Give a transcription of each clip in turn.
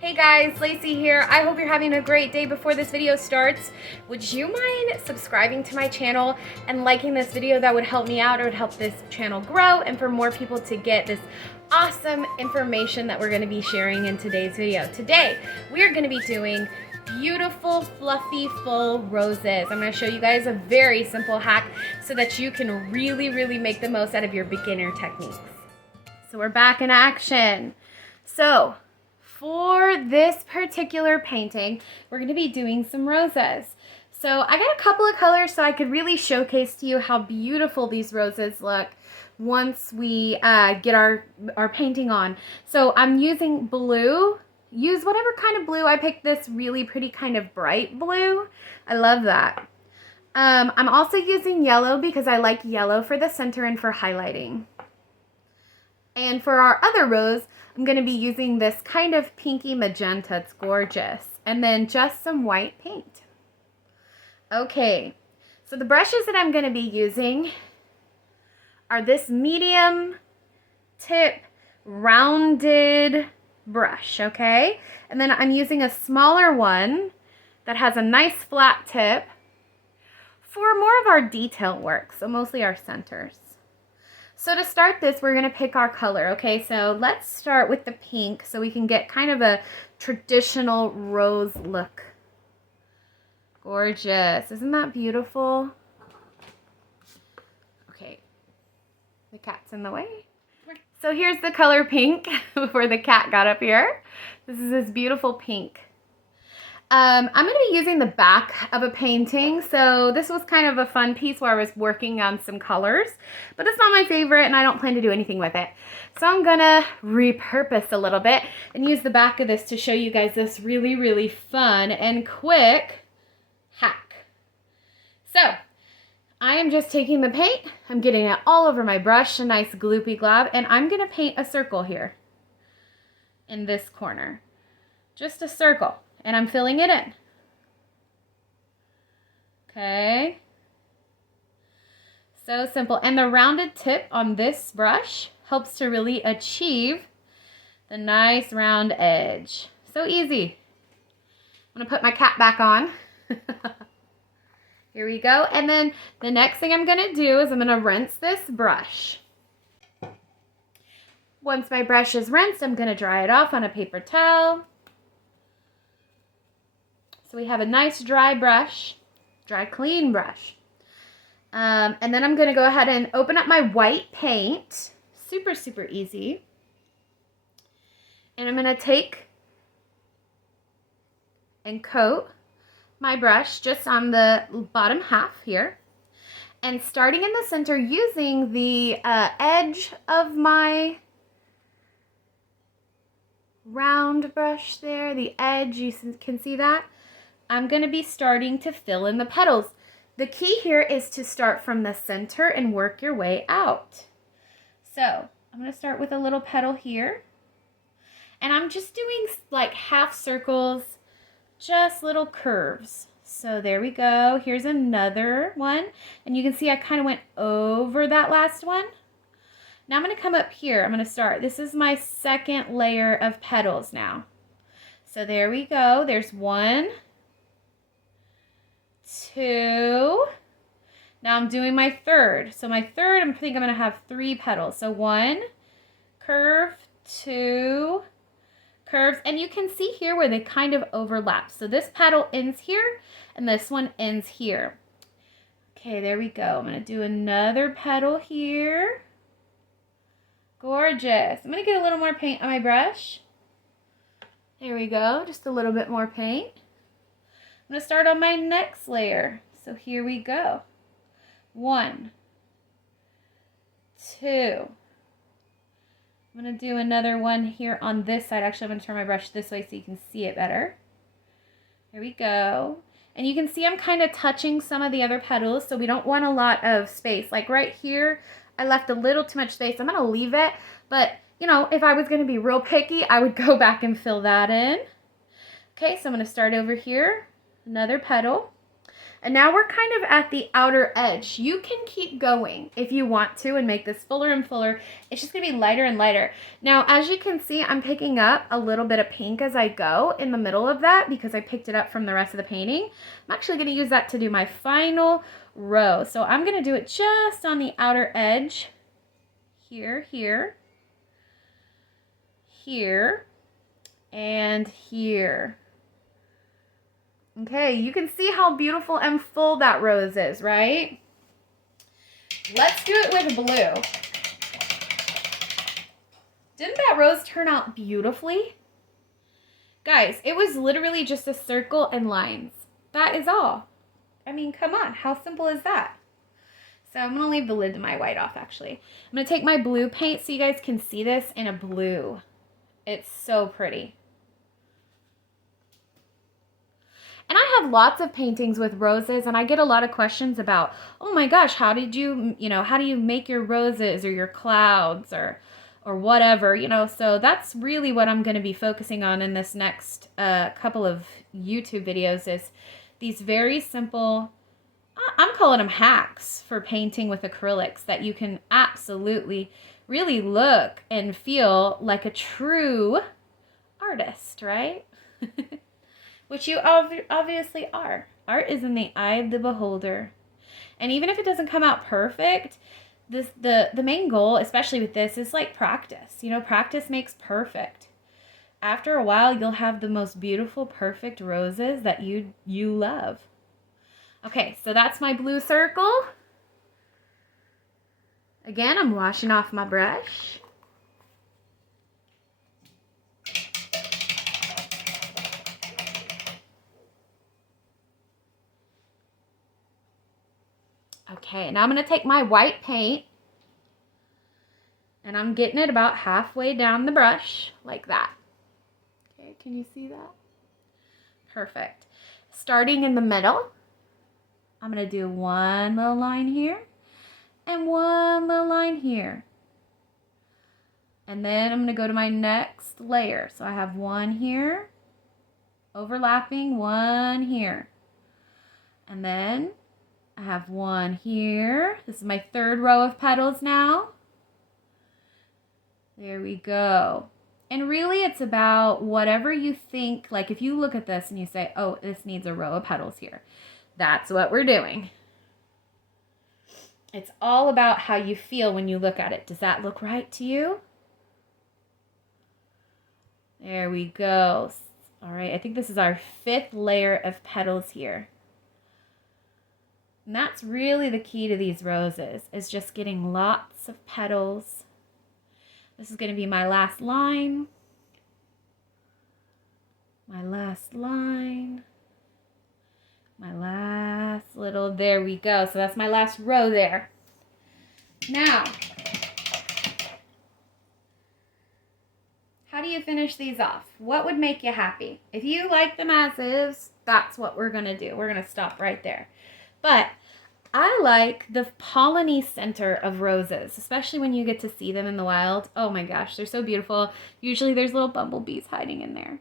Hey guys, Lacey here. I hope you're having a great day. Before this video starts, would you mind subscribing to my channel and liking this video? That would help me out. It would help this channel grow and for more people to get this awesome information that we're going to be sharing in today's video. Today, we are going to be doing beautiful, fluffy, full roses. I'm going to show you guys a very simple hack so that you can really make the most out of your beginner techniques. So we're back in action. So for this particular painting, we're going to be doing some roses. So I got a couple of colors so I could really showcase to you how beautiful these roses look once we get our painting on. So I'm using blue. Use whatever kind of blue. I picked this really pretty kind of bright blue. I love that. I'm also using yellow because I like yellow for the center and for highlighting. And for our other rose, I'm going to be using this kind of pinky magenta. It's gorgeous. And then just some white paint. Okay, so the brushes that I'm going to be using are this medium tip rounded brush, okay? And then I'm using a smaller one that has a nice flat tip for more of our detail work, so mostly our centers. So to start this, we're going to pick our color, okay? So let's start with the pink so we can get kind of a traditional rose look. Gorgeous. Isn't that beautiful? Okay. The cat's in the way. So here's the color pink before the cat got up here. This is this beautiful pink. I'm going to be using the back of a painting, so this was kind of a fun piece where I was working on some colors, but it's not my favorite and I don't plan to do anything with it. So I'm going to repurpose a little bit and use the back of this to show you guys this really fun and quick hack. So I am just taking the paint, I'm getting it all over my brush, a nice gloopy glob, and I'm going to paint a circle here in this corner. Just a circle. And I'm filling it in. Okay. So simple. And the rounded tip on this brush helps to really achieve the nice round edge. So easy. I'm going to put my cap back on. Here we go. And then the next thing I'm going to do is I'm going to rinse this brush. Once my brush is rinsed, I'm going to dry it off on a paper towel. So we have a nice dry brush, dry clean brush. And then I'm going to go ahead and open up my white paint. Super easy. And I'm going to take and coat my brush just on the bottom half here. And starting in the center using the edge of my round brush there, the edge, you can see that. I'm going to be starting to fill in the petals. The key here is to start from the center and work your way out. So I'm going to start with a little petal here. And I'm just doing like half circles, just little curves. So there we go. Here's another one. And you can see I kind of went over that last one. Now I'm going to come up here. I'm going to start. This is my second layer of petals now. So there we go. There's one. Two. Now I'm doing my third. So my third, I think I'm going to have 3 petals. So 1 curve, 2 curves, and you can see here where they kind of overlap. So this petal ends here and this one ends here. Okay, there we go. I'm going to do another petal here. Gorgeous. I'm going to get a little more paint on my brush. There we go. Just a little bit more paint. I'm going to start on my next layer. So here we go. 1, 2. I'm going to do another one here on this side. Actually, I'm going to turn my brush this way so you can see it better. There we go. And you can see I'm kind of touching some of the other petals, so we don't want a lot of space. Like right here, I left a little too much space. I'm going to leave it, but you know, if I was going to be real picky, I would go back and fill that in. Okay, so I'm going to start over here. Another petal. And now we're kind of at the outer edge. You can keep going if you want to and make this fuller and fuller. It's just gonna be lighter and lighter. Now, as you can see, I'm picking up a little bit of pink as I go in the middle of that because I picked it up from the rest of the painting. I'm actually gonna use that to do my final row. So I'm gonna do it just on the outer edge. Here, here, here, and here. Okay, you can see how beautiful and full that rose is, right? Let's do it with blue. Didn't that rose turn out beautifully? Guys, it was literally just a circle and lines. That is all. I mean, come on, how simple is that? So I'm gonna leave the lid to my white off actually. I'm gonna take my blue paint so you guys can see this in a blue. It's so pretty. And I have lots of paintings with roses, and I get a lot of questions about, oh my gosh, how did you, how do you make your roses or your clouds or whatever, so that's really what I'm going to be focusing on in this next couple of YouTube videos is these very simple, I'm calling them hacks for painting with acrylics that you can absolutely really look and feel like a true artist, right? Which you obviously are. Art is in the eye of the beholder. And even if it doesn't come out perfect, the main goal, especially with this, is like practice. Practice makes perfect. After a while, you'll have the most beautiful, perfect roses that you love. Okay, so that's my blue circle. Again, I'm washing off my brush. Okay, now I'm going to take my white paint and I'm getting it about halfway down the brush like that. Okay, can you see that? Perfect. Starting in the middle, I'm going to do one little line here and one little line here. And then I'm going to go to my next layer. So I have one here, overlapping, one here. And then I have one here. This is my third row of petals now. There we go. And really it's about whatever you think, like if you look at this and you say, oh, this needs a row of petals here. That's what we're doing. It's all about how you feel when you look at it. Does that look right to you? There we go. All right, I think this is our 5th layer of petals here. And that's really the key to these roses, is just getting lots of petals. This is going to be my last line. My last line. My last little, there we go. So that's my last row there. Now, how do you finish these off? What would make you happy? If you like them as is, that's what we're going to do. We're going to stop right there. But I like the polleny center of roses, especially when you get to see them in the wild. Oh my gosh, they're so beautiful. Usually there's little bumblebees hiding in there.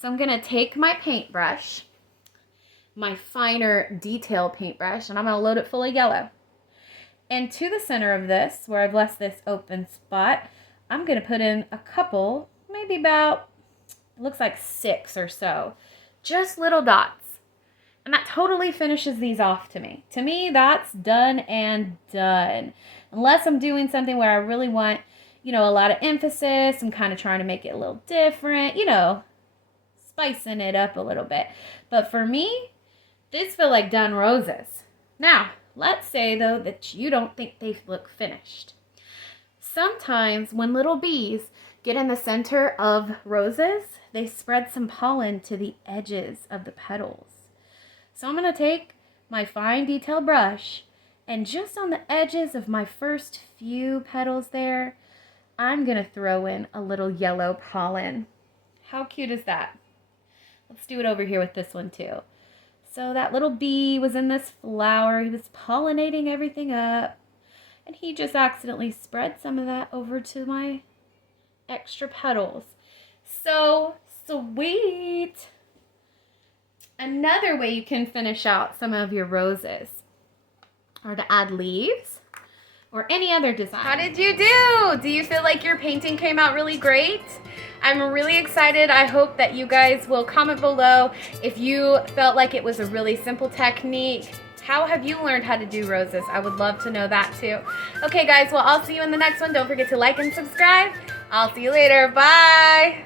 So I'm going to take my paintbrush, my finer detail paintbrush, and I'm going to load it full of yellow. And to the center of this, where I've left this open spot, I'm going to put in a couple, maybe about, it looks like 6 or so, just little dots. And that totally finishes these off to me. To me, that's done and done. Unless I'm doing something where I really want, a lot of emphasis. I'm kind of trying to make it a little different, spicing it up a little bit. But for me, these feel like done roses. Now, let's say, though, that you don't think they look finished. Sometimes when little bees get in the center of roses, they spread some pollen to the edges of the petals. So I'm going to take my fine detail brush and just on the edges of my first few petals there, I'm going to throw in a little yellow pollen. How cute is that? Let's do it over here with this one too. So that little bee was in this flower. He was pollinating everything up. And he just accidentally spread some of that over to my extra petals. So sweet. And Another way you can finish out some of your roses are to add leaves or any other design. How did you do? Do you feel like your painting came out really great? I'm really excited. I hope that you guys will comment below if you felt like it was a really simple technique. How have you learned how to do roses? I would love to know that too. Okay guys, well I'll see you in the next one. Don't forget to like and subscribe. I'll see you later. Bye.